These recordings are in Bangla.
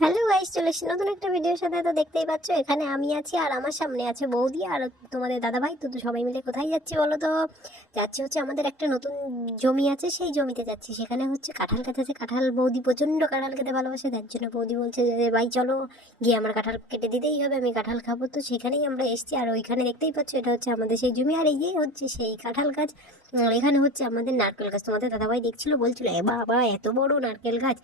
হ্যালো গাইস, চলে এসেছি নতুন একটা ভিডিওর সাথে। তো দেখতেই পাচ্ছ, এখানে আমি আছি আর আমার সামনে আছে বৌদি আর তোমাদের দাদা ভাই তো সবাই মিলে কোথায় যাচ্ছি বলো তো? যাচ্ছি হচ্ছে আমাদের একটা নতুন জমি আছে, সেই জমিতে যাচ্ছি। সেখানে হচ্ছে কাঁঠাল কাটাছে কাঁঠাল বৌদি প্রচণ্ড কাঁঠাল খেতে ভালোবাসে, তার জন্য বৌদি বলছে যে ভাই, চলো গিয়ে আমার কাঁঠাল কেটে দিতেই হবে, আমি কাঁঠাল খাব। তো সেখানেই আমরা এসেছি আর ওইখানে দেখতেই পাচ্ছ, এটা হচ্ছে আমাদের সেই জমি। আর এই হচ্ছে সেই কাঁঠাল গাছ এখানে হচ্ছে আমাদের নারকেল গাছ। তোমাদের দাদাভাই দেখছিল, বলছিল, এ বাবা, এত বড় নারকেল গাছ।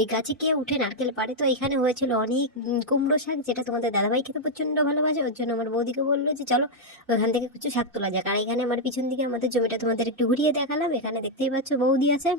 এই গাছে কে উঠে নারকেল পারে তো এখানে হয়েছিল অনেক কুমড়ো শাক যেটা তোমাদের দাদাভাই খেতে প্রচণ্ড ভালোবাসে। ওর জন্য আমার বৌদিকে বলল যে, চলো ওখান থেকে কিছু শাক তোলা যাক। আর এখানে আমার পিছন দিকে আমাদের জমিটা তোমাদের একটু ঘুরিয়ে দেখালাম। এখানে দেখতেই পাচ্ছ বৌদি আছে।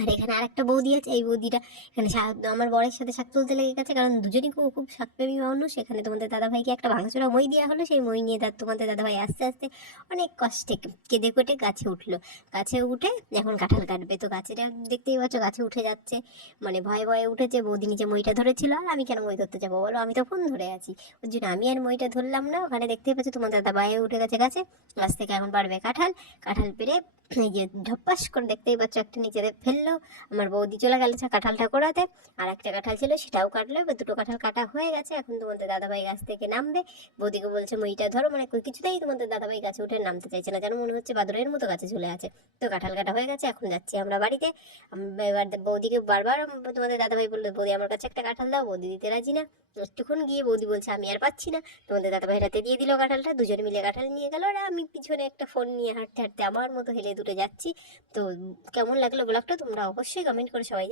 আর এখানে আর একটা বৌদি আছে, এই বৌদিটা এখানে আমার বরের সাথে শাক তুলতে লেগে গেছে, কারণ দুজনই খুব খুব শাকপ্রেমী মানুষ। এখানে তোমাদের দাদাভাইকে একটা ভাঙচুরা মই দেওয়া হলো, সেই মই নিয়ে তার তোমাদের দাদাভাই আস্তে আস্তে অনেক কষ্টে কেঁদে কেটে গাছে উঠল। গাছে উঠে এখন কাঁঠাল কাটবে। তো গাছেটা দেখতেই পাচ্ছ, গাছে উঠে যাচ্ছে মানে ভয়ে ভয়ে উঠেছে, বৌদি নিচে মইটা ধরেছিল, আর আমি কেন মই ধরতে যাব? বলো, আমি তো ফোন ধরে আছি। ওর জন্য আমি আর মইটা ধরলাম না। ওখানে দেখতেই পাচ্ছ তোমার দাদা বাইরে উঠে গেছে গাছে, গাছ থেকে এখন পারবে কাঁঠাল। কাঁঠাল পেরে এই যে ঢপ্পাস করে দেখতেই পাচ্ছ একটা নিচেতে ফেলল। আমার বৌদি চলে গেল কাঁঠালটা করাতে আর একটা কাঁঠাল ছিল, সেটাও কাটলো। এবার দুটো কাঁঠাল কাটা হয়ে গেছে। এখন তোমাদের দাদাভাই গাছ থেকে নামবে। বৌদিকে বলছে, মইটা ধরো। মানে কিছুতেই তোমাদের দাদাভাই গাছে উঠে নামতে চাইছে না। যেন মনে হচ্ছে বাদরের মতো গাছে ঝুলে আছে। তো কাঁঠাল কাটা হয়ে গেছে, এখন যাচ্ছি আমরা বাড়িতে। এবার বৌদিকে বারবার তোমাদের দাদাভাই বলল, বৌদি, আমার কাছে একটা কাঁঠাল দাও, বৌদি দিতে রাজি না। একটুক্ষণ গিয়ে বৌদি বলছে, আমি আর পাচ্ছি না। তোমাদের দাদাভাই রাতে দিয়ে দিল কাঁঠালটা। দুজন মিলে কাঁঠাল নিয়ে গেল। আর আমি পিছনে একটা ফোন নিয়ে হাঁটতে হাঁটতে আমার মতো হেলে দূরে যাচ্ছি। তো কেমন লাগল ব্লগটা তোমরা অবশ্যই কমেন্ট করে সবাই